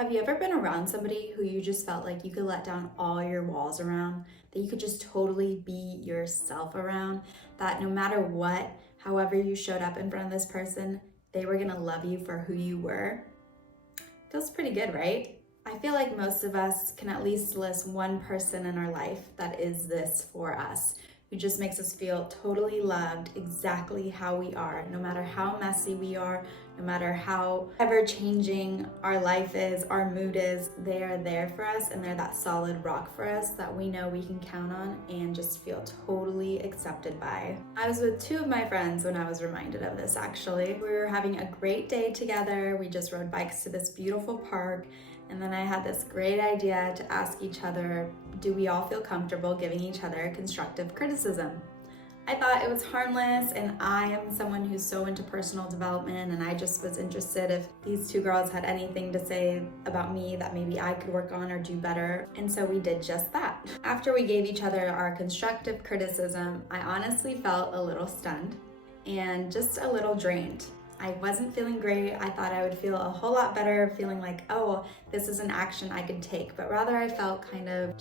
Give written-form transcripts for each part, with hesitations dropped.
Have you ever been around somebody who you just felt like you could let down all your walls around, that you could just totally be yourself around, that no matter what, however you showed up in front of this person, they were gonna love you for who you were? Feels pretty good, right? I feel like most of us can at least list one person in our life that is this for us, who just makes us feel totally loved exactly how we are, no matter how messy we are, no matter how ever changing our life is, our mood is, they are there for us and they're that solid rock for us that we know we can count on and just feel totally accepted by. I was with two of my friends when I was reminded of this actually. We were having a great day together. We just rode bikes to this beautiful park. And then I had this great idea to ask each other, do we all feel comfortable giving each other constructive criticism? I thought it was harmless, and I am someone who's so into personal development, and I just was interested if these two girls had anything to say about me that maybe I could work on or do better. And so we did just that. After we gave each other our constructive criticism, I honestly felt a little stunned and just a little drained. I wasn't feeling great. I thought I would feel a whole lot better feeling like, oh, this is an action I could take. But rather I felt kind of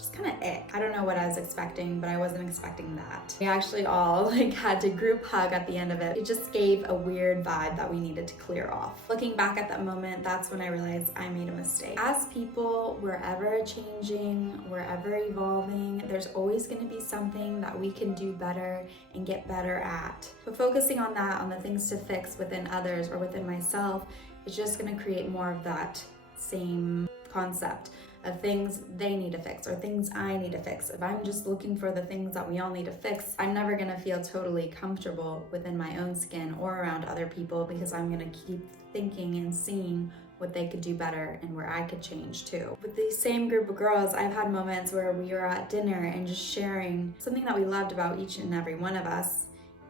ick. I don't know what I was expecting, but I wasn't expecting that. We actually all had to group hug at the end of it. It just gave a weird vibe that we needed to clear off. Looking back at that moment, that's when I realized I made a mistake. As people, we're ever changing, we're ever evolving. There's always gonna be something that we can do better and get better at. But focusing on that, on the things to fix within others or within myself, is just going to create more of that same concept of things they need to fix or things I need to fix. If I'm just looking for the things that we all need to fix, I'm never going to feel totally comfortable within my own skin or around other people, because I'm going to keep thinking and seeing what they could do better and where I could change too. With the same group of girls, I've had moments where we were at dinner and just sharing something that we loved about each and every one of us,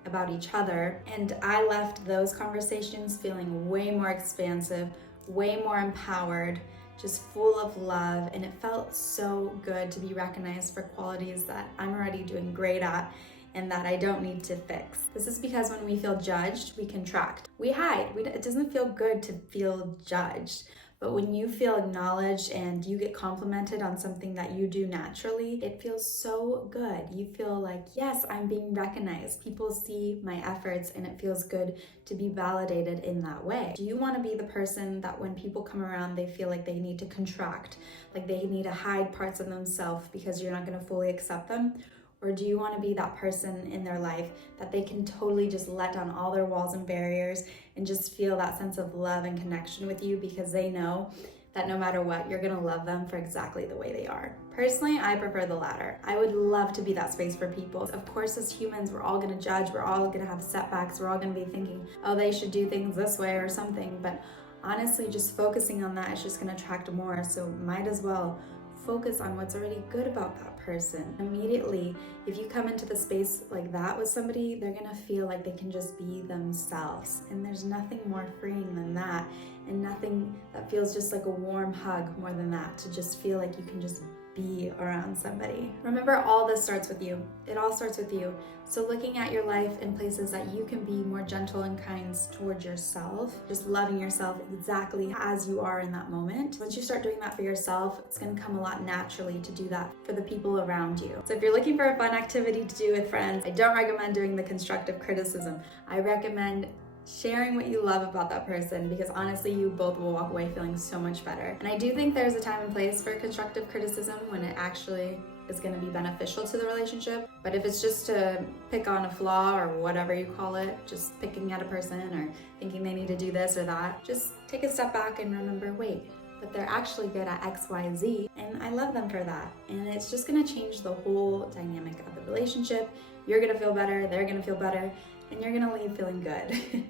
about each other, and I left those conversations feeling way more expansive, way more empowered, just full of love, and it felt so good to be recognized for qualities that I'm already doing great at and that I don't need to fix. This is because when we feel judged, we contract. We hide. It doesn't feel good to feel judged. But when you feel acknowledged and you get complimented on something that you do naturally, it feels so good. You feel like, yes, I'm being recognized. People see my efforts and it feels good to be validated in that way. Do you want to be the person that when people come around, they feel like they need to contract, like they need to hide parts of themselves because you're not going to fully accept them? Or do you want to be that person in their life that they can totally just let down all their walls and barriers and just feel that sense of love and connection with you because they know that no matter what, you're going to love them for exactly the way they are? Personally, I prefer the latter. I would love to be that space for people. Of course, as humans, we're all going to judge. We're all going to have setbacks. We're all going to be thinking, oh, they should do things this way or something. But honestly, just focusing on that is just going to attract more. So might as well focus on what's already good about that person. Immediately, if you come into the space like that with somebody, they're gonna feel like they can just be themselves. And there's nothing more freeing than that, and nothing that feels just like a warm hug more than that, to just feel like you can just be around somebody. Remember, all this starts with you. It all starts with you. So looking at your life in places that you can be more gentle and kind towards yourself, just loving yourself exactly as you are in that moment. Once you start doing that for yourself, it's going to come a lot naturally to do that for the people around you. So if you're looking for a fun activity to do with friends, I don't recommend doing the constructive criticism. I recommend sharing what you love about that person, because honestly, you both will walk away feeling so much better. And I do think there's a time and place for constructive criticism when it actually is going to be beneficial to the relationship. But if it's just to pick on a flaw or whatever you call it, just picking at a person or thinking they need to do this or that, just take a step back and remember, wait, but they're actually good at X, Y, Z, and I love them for that. And it's just going to change the whole dynamic of the relationship. You're going to feel better, they're going to feel better, and you're going to leave feeling good.